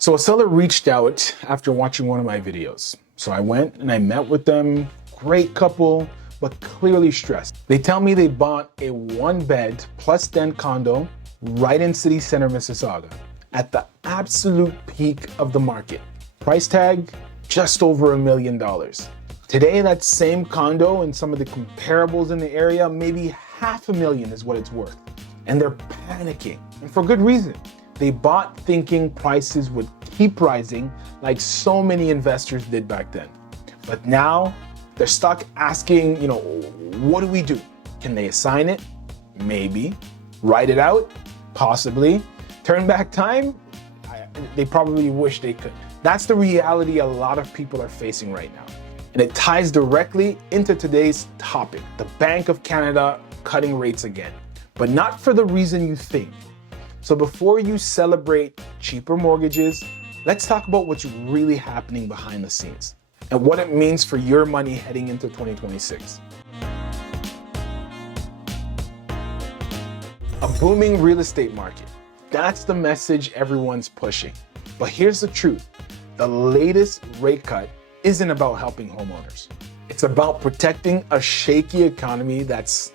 So a seller reached out after watching one of my videos. So I went and I met with them, great couple, but clearly stressed. They tell me they bought a 1-bed plus den condo right in city center, Mississauga, at the absolute peak of the market. Price tag, just over $1 million. Today, that same condo and some of the comparables in the area, maybe $500,000 is what it's worth. And they're panicking, and for good reason. They bought thinking prices would keep rising like so many investors did back then. But now they're stuck asking, what do we do? Can they assign it? Maybe. Write it out? Possibly. Turn back time? They probably wish they could. That's the reality a lot of people are facing right now. And it ties directly into today's topic, the Bank of Canada cutting rates again, but not for the reason you think. So before you celebrate cheaper mortgages, let's talk about what's really happening behind the scenes and what it means for your money heading into 2026. A booming real estate market. That's the message everyone's pushing. But here's the truth. The latest rate cut isn't about helping homeowners. It's about protecting a shaky economy that's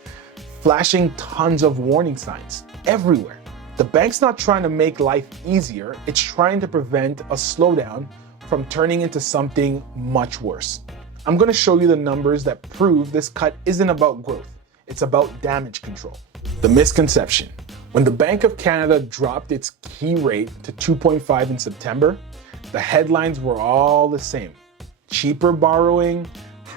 flashing tons of warning signs everywhere. The bank's not trying to make life easier, it's trying to prevent a slowdown from turning into something much worse. I'm going to show you the numbers that prove this cut isn't about growth, it's about damage control. The misconception. When the Bank of Canada dropped its key rate to 2.5 in September, the headlines were all the same. Cheaper borrowing,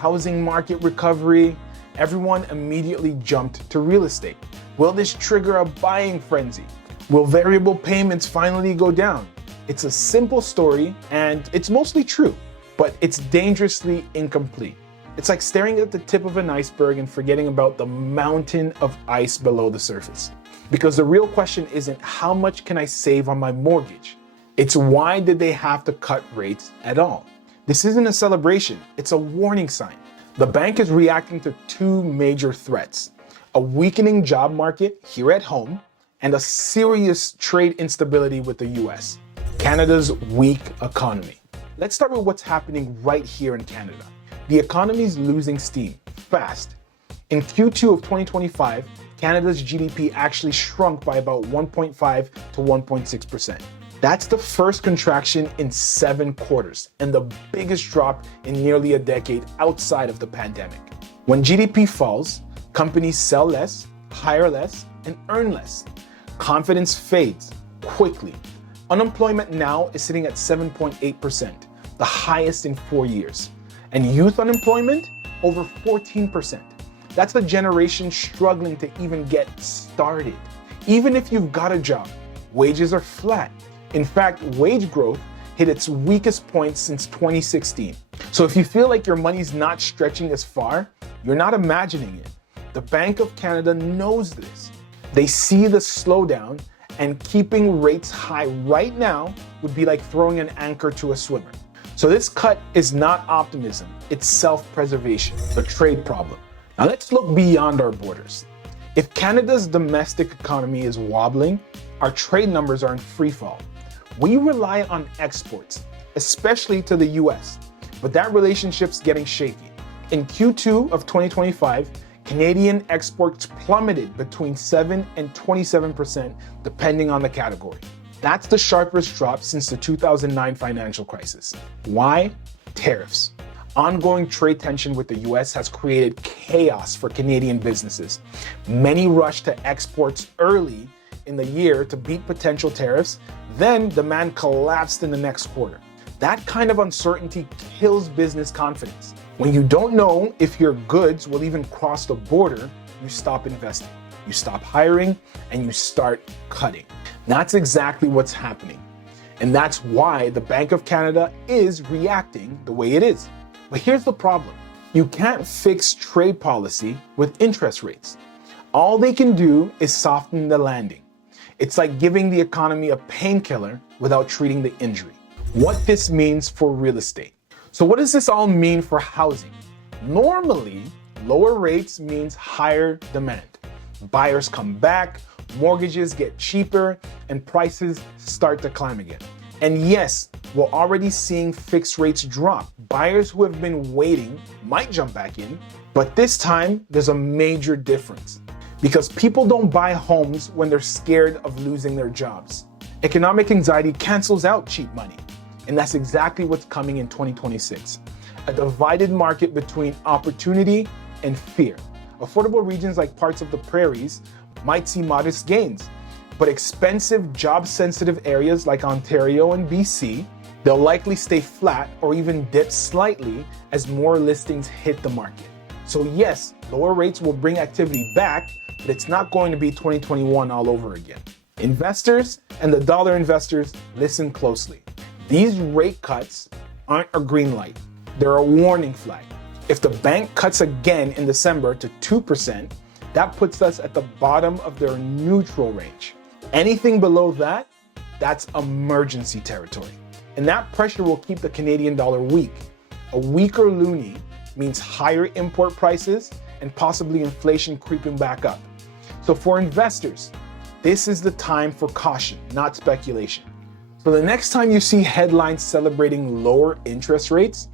housing market recovery, everyone immediately jumped to real estate. Will this trigger a buying frenzy? Will variable payments finally go down? It's a simple story and it's mostly true, but it's dangerously incomplete. It's like staring at the tip of an iceberg and forgetting about the mountain of ice below the surface. Because the real question isn't how much can I save on my mortgage? It's why did they have to cut rates at all? This isn't a celebration, it's a warning sign. The bank is reacting to two major threats: a weakening job market here at home and a serious trade instability with the US, Canada's weak economy. Let's start with what's happening right here in Canada. The economy's losing steam fast. In Q2 of 2025, Canada's GDP actually shrunk by about 1.5 to 1.6%. That's the first contraction in 7 quarters and the biggest drop in nearly a decade outside of the pandemic. When GDP falls, companies sell less, hire less, and earn less. Confidence fades quickly. Unemployment now is sitting at 7.8%, the highest in 4 years. And youth unemployment, over 14%. That's a generation struggling to even get started. Even if you've got a job, wages are flat. In fact, wage growth hit its weakest point since 2016. So if you feel like your money's not stretching as far, you're not imagining it. The Bank of Canada knows this. They see the slowdown, and keeping rates high right now would be like throwing an anchor to a swimmer. So this cut is not optimism, it's self-preservation, the trade problem. Now let's look beyond our borders. If Canada's domestic economy is wobbling, our trade numbers are in free fall. We rely on exports, especially to the US, but that relationship's getting shaky. In Q2 of 2025, Canadian exports plummeted between 7 and 27%, depending on the category. That's the sharpest drop since the 2009 financial crisis. Why? Tariffs. Ongoing trade tension with the US has created chaos for Canadian businesses. Many rushed to exports early in the year to beat potential tariffs, then demand collapsed in the next quarter. That kind of uncertainty kills business confidence. When you don't know if your goods will even cross the border, you stop investing, you stop hiring, and you start cutting. That's exactly what's happening. And that's why the Bank of Canada is reacting the way it is. But here's the problem. You can't fix trade policy with interest rates. All they can do is soften the landing. It's like giving the economy a painkiller without treating the injury. What this means for real estate. So what does this all mean for housing? Normally, lower rates means higher demand. Buyers come back, mortgages get cheaper, and prices start to climb again. And yes, we're already seeing fixed rates drop. Buyers who have been waiting might jump back in, but this time there's a major difference because people don't buy homes when they're scared of losing their jobs. Economic anxiety cancels out cheap money, and that's exactly what's coming in 2026. A divided market between opportunity and fear. Affordable regions like parts of the prairies might see modest gains, but expensive job-sensitive areas like Ontario and BC, they'll likely stay flat or even dip slightly as more listings hit the market. So yes, lower rates will bring activity back, but it's not going to be 2021 all over again. Investors and the dollar investors, listen closely. These rate cuts aren't a green light. They're a warning flag. If the bank cuts again in December to 2%, that puts us at the bottom of their neutral range. Anything below that, that's emergency territory. And that pressure will keep the Canadian dollar weak. A weaker loonie means higher import prices and possibly inflation creeping back up. So for investors, this is the time for caution, not speculation. So the next time you see headlines celebrating lower interest rates,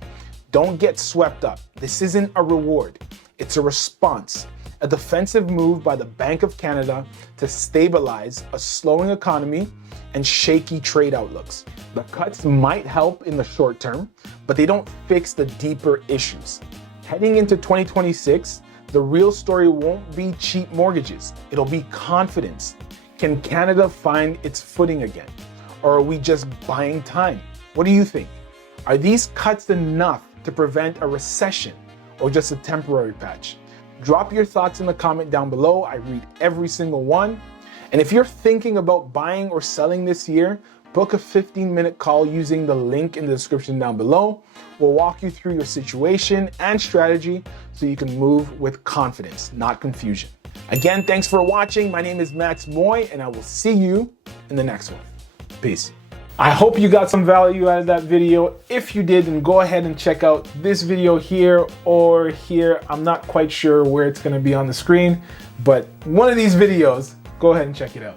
don't get swept up. This isn't a reward, it's a response. A defensive move by the Bank of Canada to stabilize a slowing economy and shaky trade outlooks. The cuts might help in the short term, but they don't fix the deeper issues. Heading into 2026, the real story won't be cheap mortgages, it'll be confidence. Can Canada find its footing again? Or are we just buying time? What do you think? Are these cuts enough to prevent a recession or just a temporary patch? Drop your thoughts in the comment down below. I read every single one. And if you're thinking about buying or selling this year, book a 15-minute call using the link in the description down below. We'll walk you through your situation and strategy so you can move with confidence, not confusion. Again, thanks for watching. My name is Max Moy, and I will see you in the next one. Peace. I hope you got some value out of that video. If you did, then go ahead and check out this video here or here. I'm not quite sure where it's going to be on the screen, but one of these videos, go ahead and check it out.